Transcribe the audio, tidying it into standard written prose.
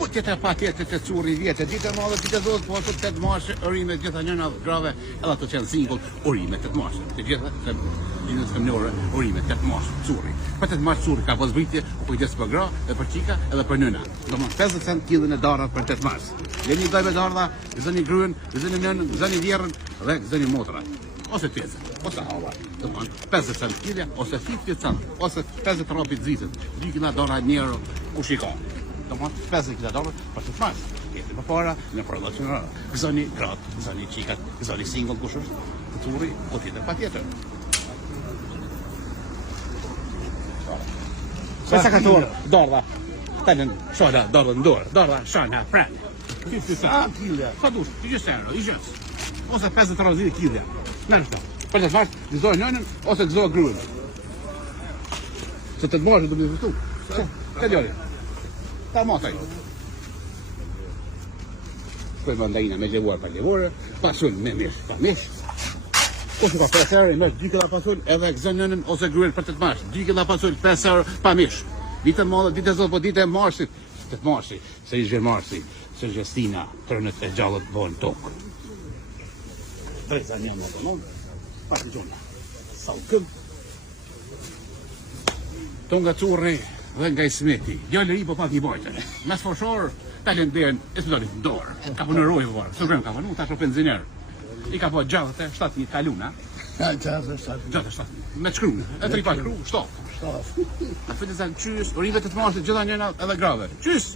Po tjetër pa tjetër të curi vjetë, ditë e madhe, ditë e dhodë, po ato 8 marshe, urime gjitha njëna grave, edhe ato që janë singull, urime 8 marshe. Të gjitha, të gjithës femnore, urime 8 marshe, curi. Për 8 marshe curi ka pas vritje, u kujdes për gra, dhe për qika, edhe për nëna. Domthon 50 cent kilën e darë për 8 marshe. Jeni doj me darda, gëzoni gryen, gëzoni nënën, gëzoni vjerën dhe gëzoni motra. Ose tjezë, ose hava. Domthon 50 cent kilja, ose 50 cent, ose 50 ropit zitët. 2 kila dora njerë, ku shikon. Domthon 50 kila dora për 8 marshe. Jeti për para, në prodhocion. Gëzoni gratë, gëzoni qikat, gëzoni singull kush është, të curi, po tjetër pa tjetër. Sa ka dorë, dorë. Talen, shoda, dorë në dorë, dorë, shana, pran. 50 cent kilja. Sa dush, 20 euro, i gjës. Ose 50 rozit kilja. Në shto. Për të farë, gëzoj nënën, ose gëzoj gruen. Se të të marrë, do të vështu. Të djoli. Ta mataj. Shkoj mandajina me levuar pa levuar, pasun me mish, pa mish. Ose ka 5 euro, në 2 kila pasun, edhe gëzoj nënën, ose gruen për 8 marshe. 2 kila pasun, 5 euro, pa mish. Ditë madhe, ditë zot, po ditë e marsit. 8 marsi, se i zhve marsi, se Gjestina, tërnët e gjallët bojnë tokë. Drejta një më të nëmë, pati gjona. Sa u këm. To nga curri dhe nga i smeti. Gjallë i po pak i bojtë. Mes foshor, talent bjen, e së dorit dorë. Ka po në rojë për parë. Së grem ka po në, ta shë penzinjerë. I ka po gjallët e 7 një kaluna. Gjallët e 7. Me të shkrunë, e 3 pa shkru, 7. A fëtë zanë qys, urive të të marsit gjitha njëna edhe grave. Qys!